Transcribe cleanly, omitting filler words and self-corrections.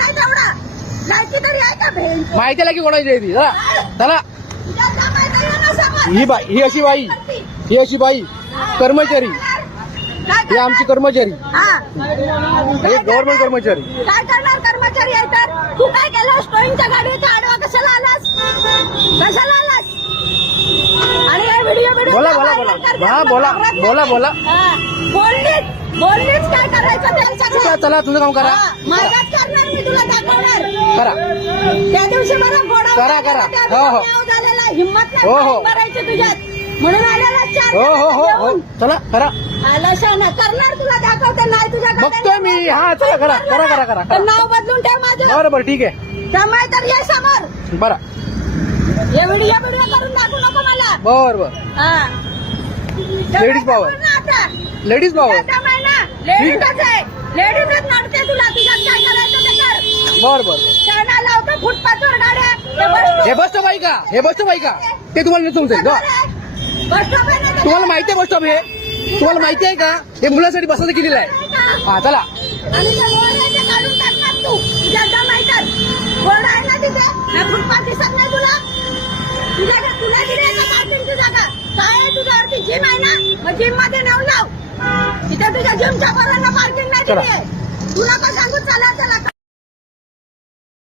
नाही तेवढा लायकी तरी आहे का भेन माहिती आहे की कोणाची ती चला चला. ही बाई ही अशी बाई ही अशी बाई कर्मचारी ही आमची कर्मचारी हे गव्हर्नमेंट कर्मचारी. काय करणार कर्मचारी आहे तर तू काय केलं स्टोईंगच्या गाडीत आडवा कशाला आलास कशाला आलास आणि हे व्हिडिओ बोला बोला बोला हा बोला बोला बोला बोललीच काय करायचं त्यांचं चला तुझं काम करा माझ्यात करणार मी तुला दाखवणार करा त्या दिवशी मला घोडा करा करा हो हो झालेला हिंमत हो, हो. नाही करायची तुझ्यात म्हणून आलेला चार हो हो हो हो चला करा आला शाना करणार तुला दाखवते नाही तुझ्या बघतोय मी हा चला करा करा करा करा तर नाव बदलून ठेव माझं बरं बरं ठीक आहे त्यामुळे तर ये समोर बरं हे व्हिडिओ करून दाखवू नको मला बर बर हा लेडीज पॉवर आता लेडीज पॉवर लेडीजच आहे लेडीजच नडते तुला तुझ्यात काय करायचं ते कर बर बर शाना लावतो फुटपाथवर गाड्या हे बस स्टॉप आहे का हे बस स्टॉप आहे का ते तुम्हाला नाही समजेल का बस स्टॉप आहे ना तुम्हाला माहिती आहे बस स्टॉप हे तुम्हाला माहिती आहे का हे मुलांसाठी बसायचं केलेलं आहे हा चला आणि त्या बोर्डाचे काढून टाकणार तू तुझ्या दम आहे तर बोर्ड आहे ना तिथे हा फुटपाथ दिसत नाही तुला तुझ्या तुला दिली का पार्किंगची जागा काय आहे तुझ्यावरती जिम आहे ना मग जिम मध्ये नेऊन लाव तिथे तुझ्या जिमच्या पोरांना पार्किंग नाही दिली आहे तुला का सांगू चला चला